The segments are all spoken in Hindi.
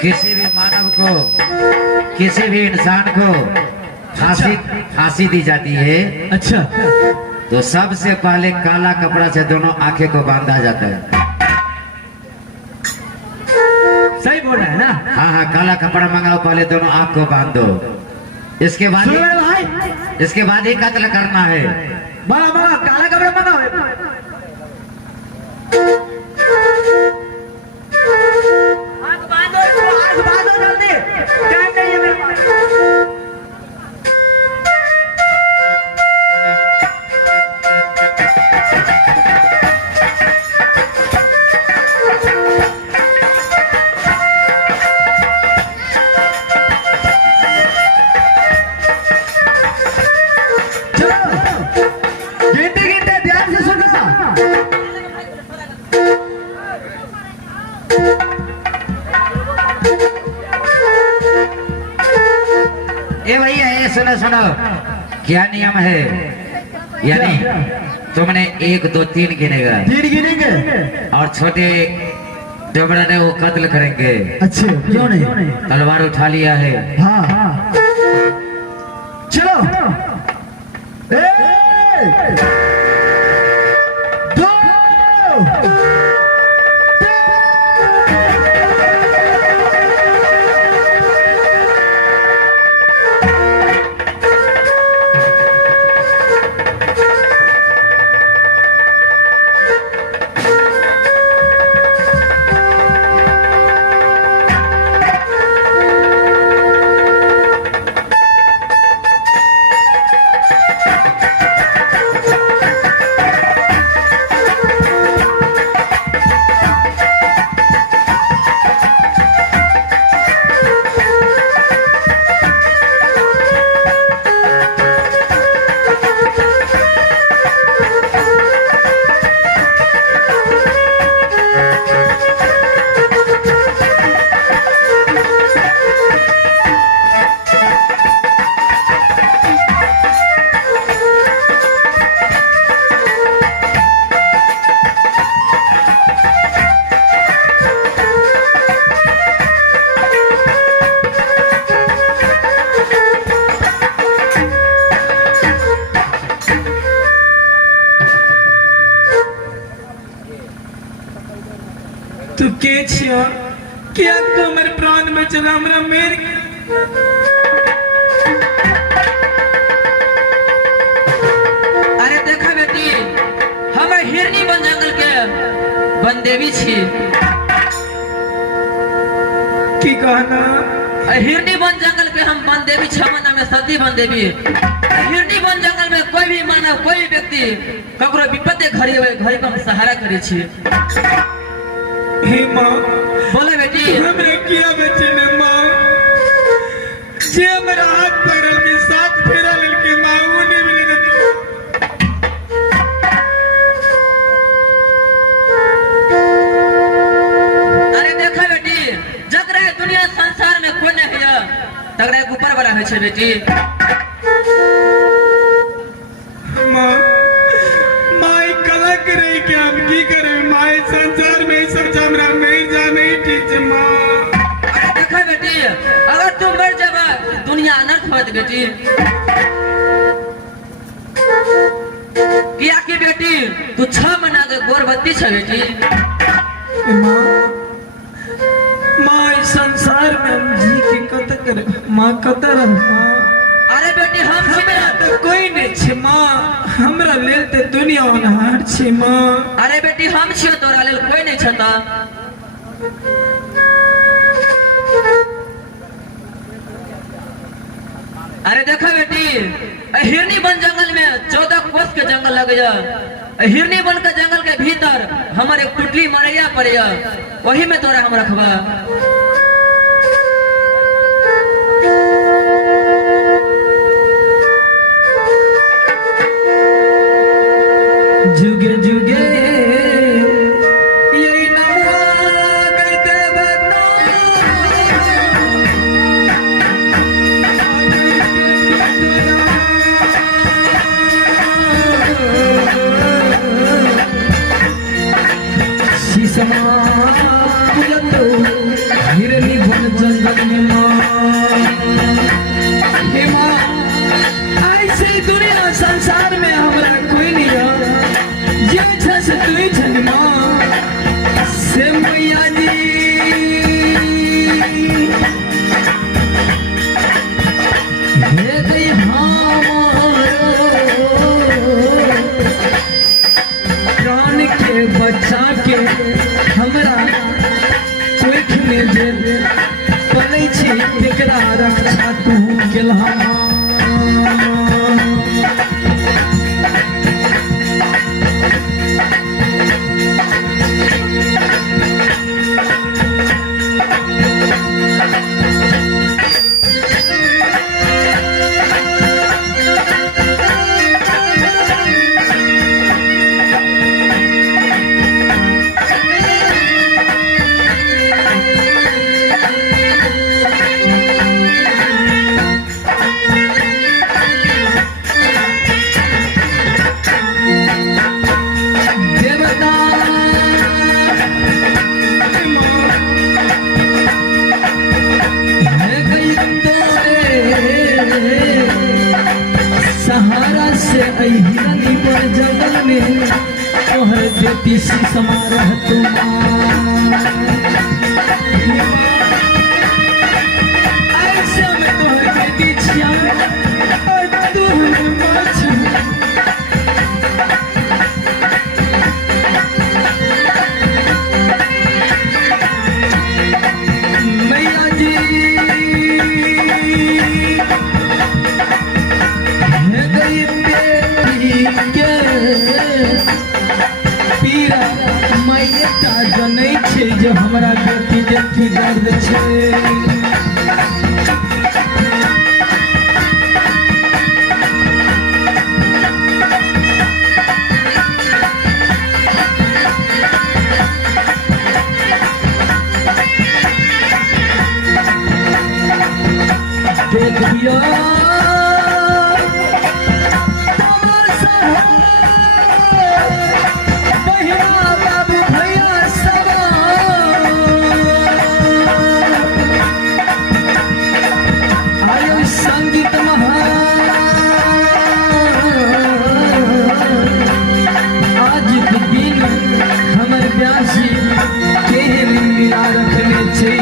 किसी भी मानव को, किसी भी इंसान को फांसी दी जाती है। अच्छा, तो सबसे पहले काला कपड़ा से दोनों आंखें को बांधा जाता है। सही बोल रहा है ना? हाँ हाँ, काला कपड़ा मंगाओ, पहले दोनों आंख को बांध दो। इसके बाद ही कत्ल करना है। काला कपड़ा मंगाओ। सुनो सुनो, क्या नियम है? यानी तुमने 1 2 3 गिनेगा, 3 गिनेंगे और छोटे डबरा ने वो कत्ल करेंगे। अच्छे, क्यों नहीं? तलवार उठा लिया है। हाँ हाँ, चलो। तू के छिया, क्या तो मेरे प्राण में चला हमरा मेर। अरे देखा बेटी, हम हिरनी बन जंगल के बनदेवी छी। की कहना? हिरनी बन जंगल के हम बनदेवी छमना में सती बनदेवी। हिरनी बन जंगल में कोई भी मानव, कोई भी व्यक्ति ककरो विपत्ति घड़ी हम सहारा करे छी। हे माँ, बोले बेटी, हमरे किया बच्चे ने माँ, जे मेरा हाथ पकड़ल के साथ फेरा लेके माँ वो नहीं मिले ना। अरे देखा बेटी, जग रहे दुनिया संसार में कोई नहीं है, तग रहे ऊपर वाला है छे बेटी। माँ, माँ कला करे क्या, हम की करे माँ? संसार में सब हमरा मर जाने ठीक है माँ। अरे देखा बेटी, अगर तुम मर जाबा दुनिया अनर्थ होत बेटी। किया की बेटी, तू 6 महीना के गर्भवती छ बेटी। माँ इस संसार में हम जी के कत करे माँ, कत रह माँ। अरे बेटी, हम तो कोई नहीं छे माँ, हमरा लेल ते दुनिया अनहार छे माँ। अरे बेटी, हम छियो, तोरा लेल कोई नहीं छता। अरे देखा बेटी, हिरनी बन जंगल में 14 कोस के जंगल लग जा। हिरनी बन के जंगल के भीतर हमारे कुटली मरैया पड़िया, वही में तोरा हम रखबा। जुगे जुगे यही नमः कहते बता। संसार में हमरा कोई नहीं है जे छस तू छन मां से मैया जी हे गई प्राण के बचा के हमरा कोख में जे पलै छी तेकरा रक्षा तू केलहा सहारा से हिरनी पर जंगल में तोहर बेटी सी समारह ऐसे में तोहर बेटी छिया और तू हमर मां छी मैया जी है गई बेटी के पीरा मायने ता जनै छै जे हमरा बेटी जेठी दर्द छै देखियो तोर सहारा बहिना बाबू भैया सब आयो संगीत आज के दिन हमर ब्यासी केहन मिला रखने छै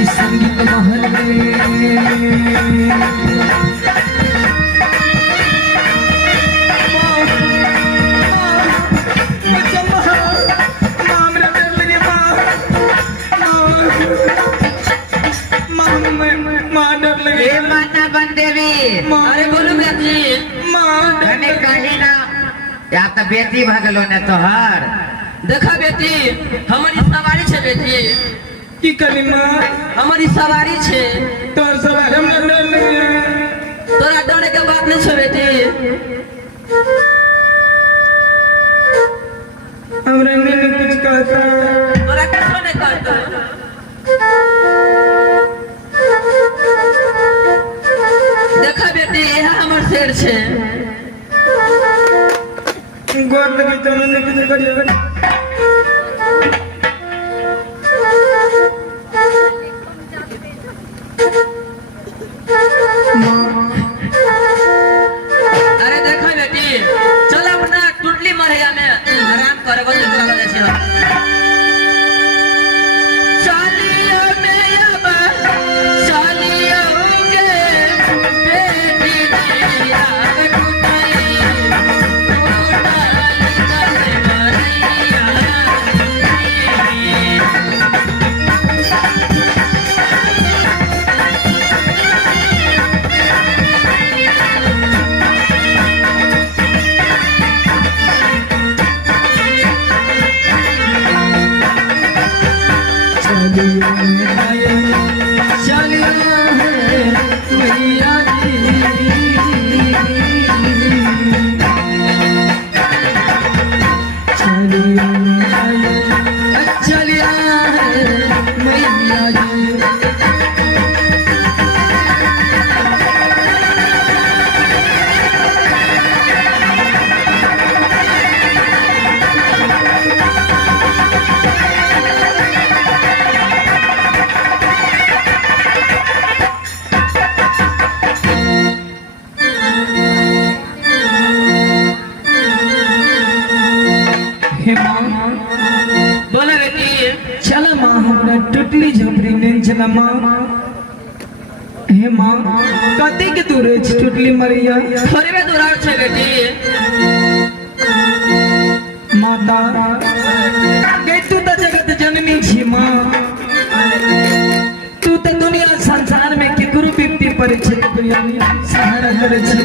इस संगीत महल में ए माता बन देवी अरे बोलो बेटी कने कही ना या तो बेटी भगलो ने तोहर देखा बेटी हमारी सवारी छे बेटी की करी मां हमारी सवारी छे तोर सवार हम डर नहीं है तोरा डरे के बात नहीं छे बेटी हमरा नहीं कुछ कहता तोरा कुछो नहीं कहता देखा बेटी यह हमर शेर छे गोर लगी तो नहीं कुछ करिए अरे देखा बेटी चल अपना टुटली मरैया में आराम करे बस दूसरा लगे छे चालियो में अब चालियो के बेटी दिया टुटली टुटली कर मरैया છે ને માં હે માં કતી કે તું રે ટુટલી મરિયા थोड़ी में दुरार छे बेटी माता के तू तो जगत जननी छी मां तू तो दुनिया संसार में केकरो विपत्ति पड़े छे दुनिया में सहारा करे छे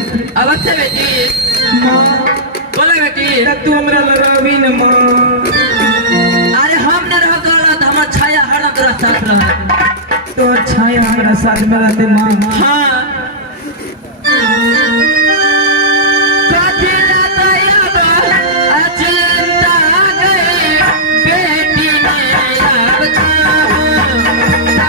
अवश्य बेटी मां बोले बेटी तू हमरा लरावी न मां अरे हम न रह गला त हमर छाया हरदम तोरा साथ रह तो छाया हमरा साथ में रहते मां हां कातिला तैयाबा अचलता गई बेटी ने अब काहो लबा गई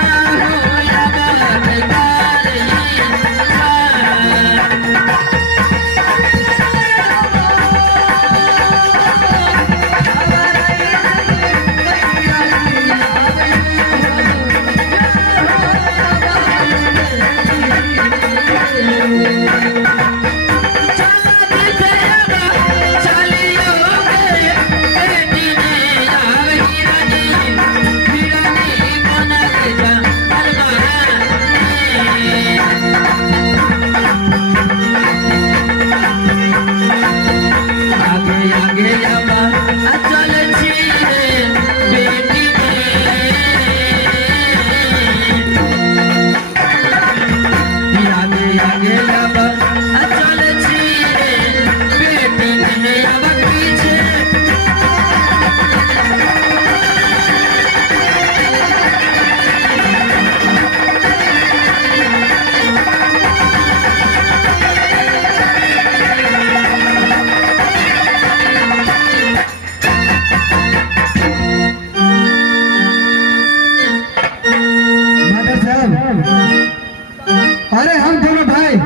अरे हम दोनों भाई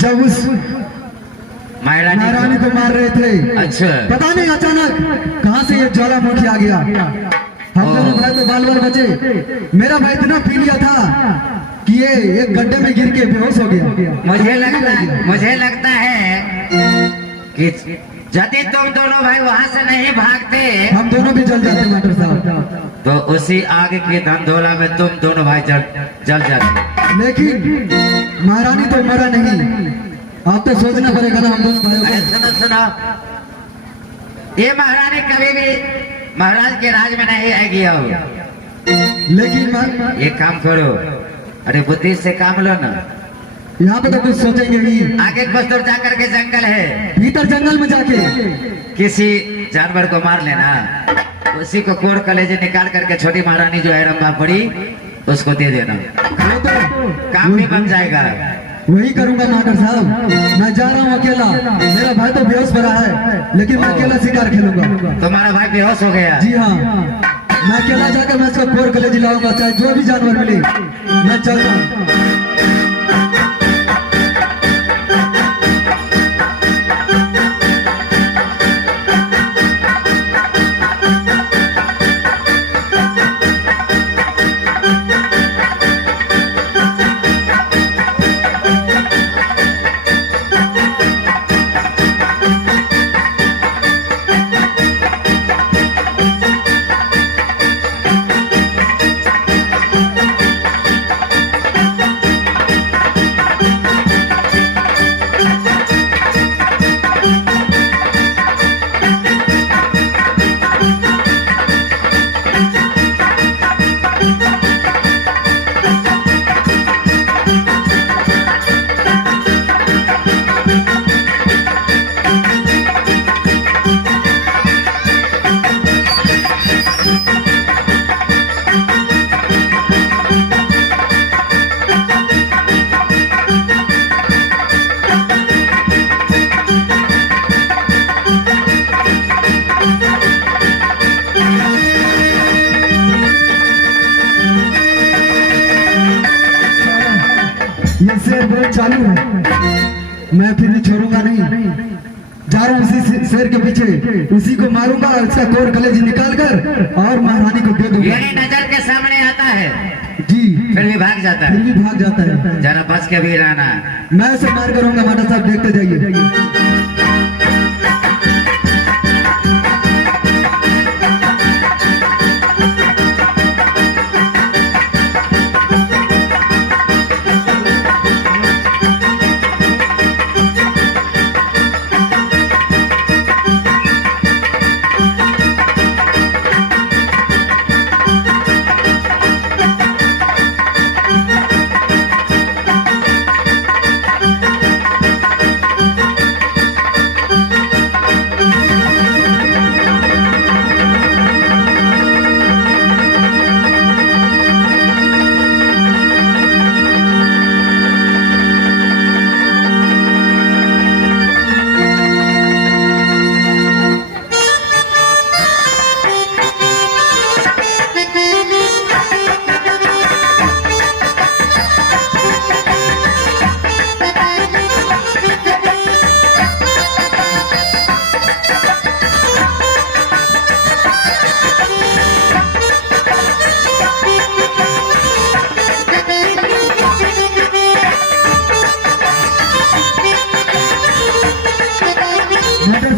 जब उस महारानी को मार रहे थे अच्छा पता नहीं अचानक कहां से ये ज्वालामुखी आ गया हम दोनों भाई तो बाल बाल बचे मेरा भाई इतना पी लिया था कि ये एक गड्ढे में गिर के बेहोश हो गया मुझे लगता है कि यदि तुम दोनों भाई वहाँ से नहीं भागते हम दोनों भी जल जाते मास्टर साहब तो उसी आग की धंधोला में तुम दोनों भाई जल जाते लेकिन महारानी तो मरा नहीं आप तो सोचना पड़ेगा ना हम दोनों भाइयों अरे को सुनो ये महारानी कभी भी महाराज के राज में नहीं आएगी अब लेकिन एक काम करो अरे बुद्धि से काम लो ना यहाँ पे तो कुछ सोचेंगे ही आगे कुछ दूर जाकर के जंगल है भीतर जंगल में जाके किसी जानवर को मार लेना उसी को कोड़ कलेजे निकाल करके छोटी महारानी जो है रंबा पड़ी उसको दे देना वो तो काम भी बन जाएगा वही करूंगा मास्टर साहब मैं जा रहा हूँ अकेला मेरा भाई तो बेहोश पड़ा है लेकिन मैं अकेला शिकार खेलूंगा तुम्हारा भाई बेहोश हो गया जी हाँ मैं अकेला जाकर मैं इसको कोड़ कलेजी लाऊंगा चाहे जो भी जानवर मिले मैं चल रहा हूँ ये शेर बहुत चालू है मैं फिर भी छोड़ूंगा नहीं जा रहा हूँ उसी शेर के पीछे उसी को मारूंगा और इसका कोर कलेजी निकाल कर और महारानी को दे दूंगा यही नजर के सामने आता है जी फिर भी भाग जाता फिर है भी भाग जाता है जरा बच के भी रहना मैं उसे मार करूंगा माता साहब देखते जाइए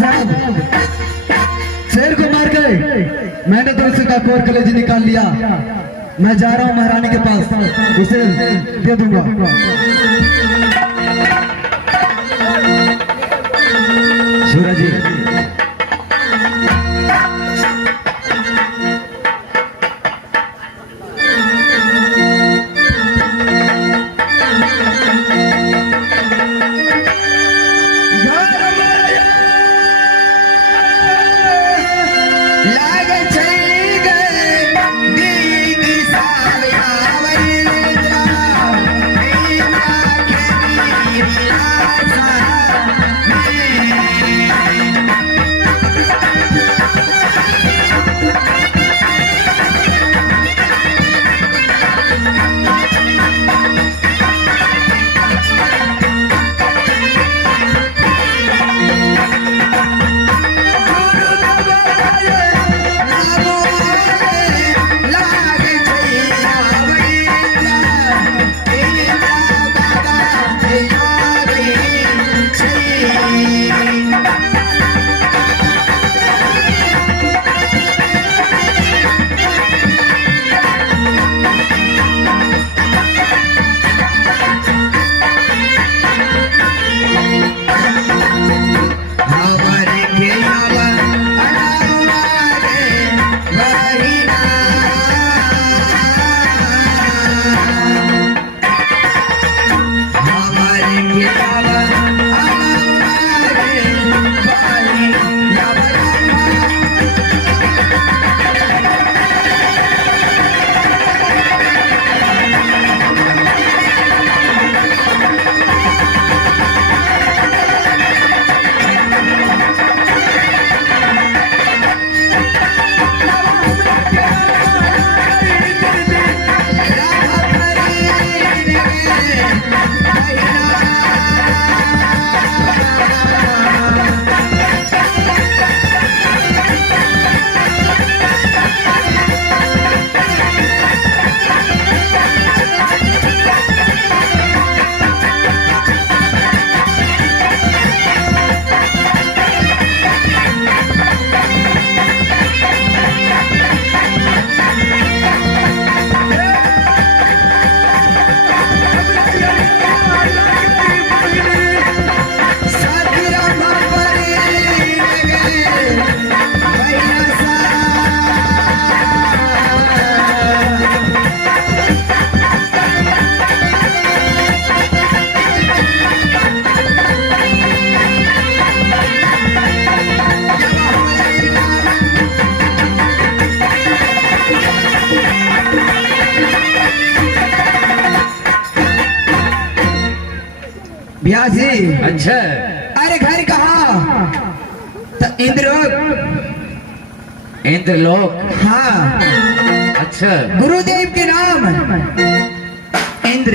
साहब, शेर को मार के मैंने तो उसका कोर कलेजी निकाल लिया। मैं जा रहा हूँ महारानी के पास, उसे दे दूंगा। सूरज जी, ब्याह जी, अच्छा अरे घर कहाँ? तो इंद्रलोक। इंद्रलोक, हाँ, अच्छा गुरुदेव के नाम इंद्र।